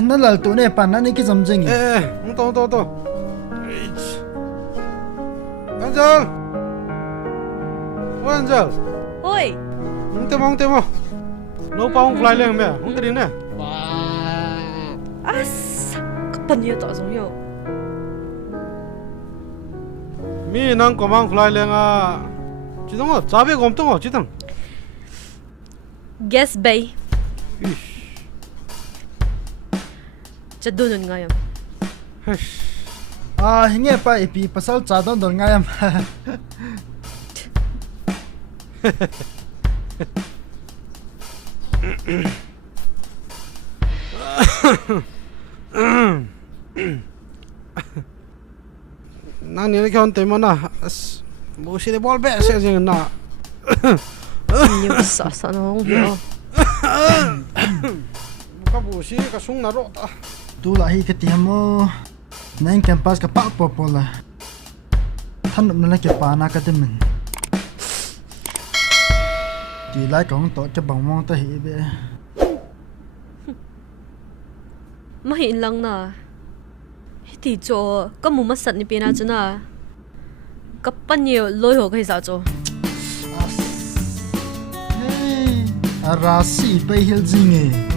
nó là tụi này bạn nó đi cái dòng gì không to Angel ôi Angel ôi không tem nấu bao fly lên mẹ không cái gì nè kapal niya to giống nhau mi nang có mang fly lên à chỉ tông à giá bé gom tông à chỉ tông guess bay cha doon nga yun hình như phải bị pasal trả đón đón ngay em nang nila kaya tema na busi de ball bet siya siya na nhiều sa nó không hiểu ka busi ka sung na ro ta tu lại hi cái tiệm mô nên campus cái bác bò là thân động nó cái bà na cái tên mình chỉ lại còn tổ cho bằng mong tới hi bé mahin lang na thì cho có một mắt sạch như bên nào na kapal nhiều lôi hồ cái sao cho rasi bay hill gì nghề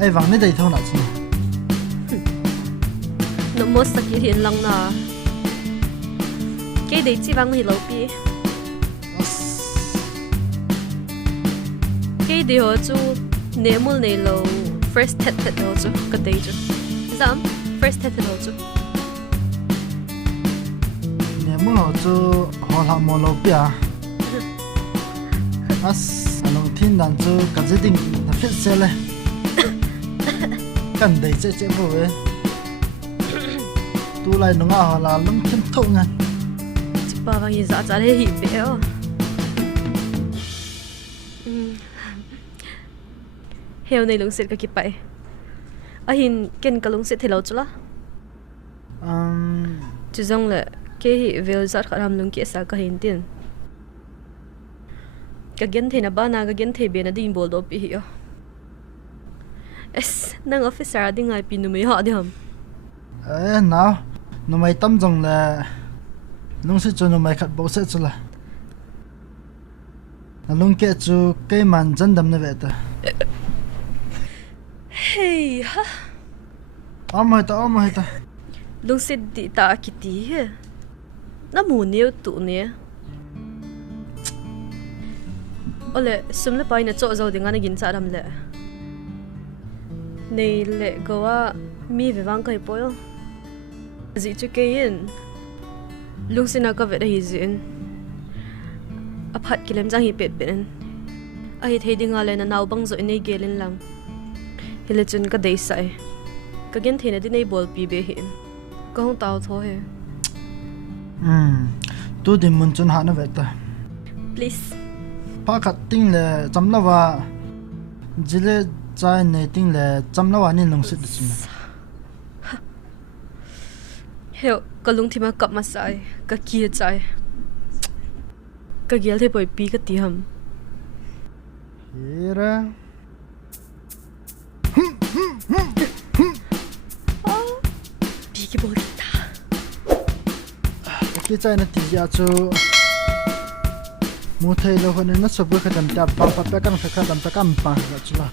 ai vắng nơi đây thôi nào chứ nó mất sạch hiện lang na cái đấy chỉ vắng thì lâu bi cái đấy họ chú nếu muốn này lâu first head họ chú cái đấy chú sao first head họ chú nếu muốn họ chú họ làm một lâu bia anh thiên đàn chú cái gì định là fit xe lên cần đấy chế bộ ấy tu lại nó ngã là lắm chân thâu ngàn chỉ bảo vang gì giả đấy hiểu béo heo này lung xịt cái kịp bay ahin ken ka lung xịt thì lâu chứ lá chỉ rằng là cái hi về giật khả làm lung kia sao cái hiện tiền cái gen thì na ba na cái gen thì bên na đi bol đó bị hiểu nang officer đi ngay pin núi họ đi hầm nào nó mày tâm rằng là lung sẽ cho nó mày khát bộ sẽ cho là lung kia cho cái màn chân đầm này vậy ta hey ha ôm hơi ta lung sẽ đi ta kitty he na mu nhiều tụ nè ole sum le pai na cho zo dinga na gin sa ram le nei le gowa mi ve wang kai poyo zi chu ke yin lung sina ka ve da hi zin aphat kilem jang hi pet pen a hi thei dinga le na naw bang zo nei gelin lang hele chun ka dei sai ka gen thena di nei bol pi be hin ka hong taw tho he tu din mun chun ha na ve ta please pa khat ting le chamla wa jile chai nei ting le chamla wa ni lung sit chim heo ka lung thima kap ma sai ka kia chai ka gel the poi pi ka ti ham hera pi ki bol ta cái chai na ti ya chu mu thei lo hone na sobu khatam ta pa pa kan khatam ta kam pa ga chula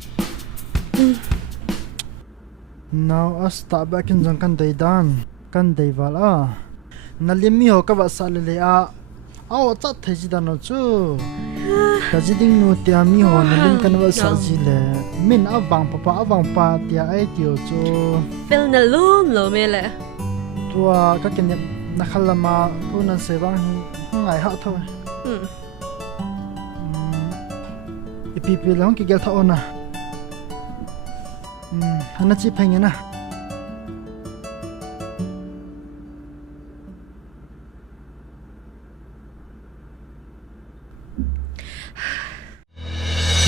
now asta back in jang kan dei dan kan dei wala na limmi ho ka wa sa le a ao cha thei ji dan no chu ka ji ding no tia mi ho na lim kan wa sa ji le min awang pa tia ai tio chu fel na lum lo me le tua ka ken na khalama tu nan se wang ngai ha thôi ipi long ki gel tha ona hana chi pheng na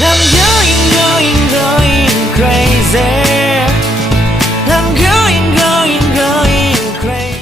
I'm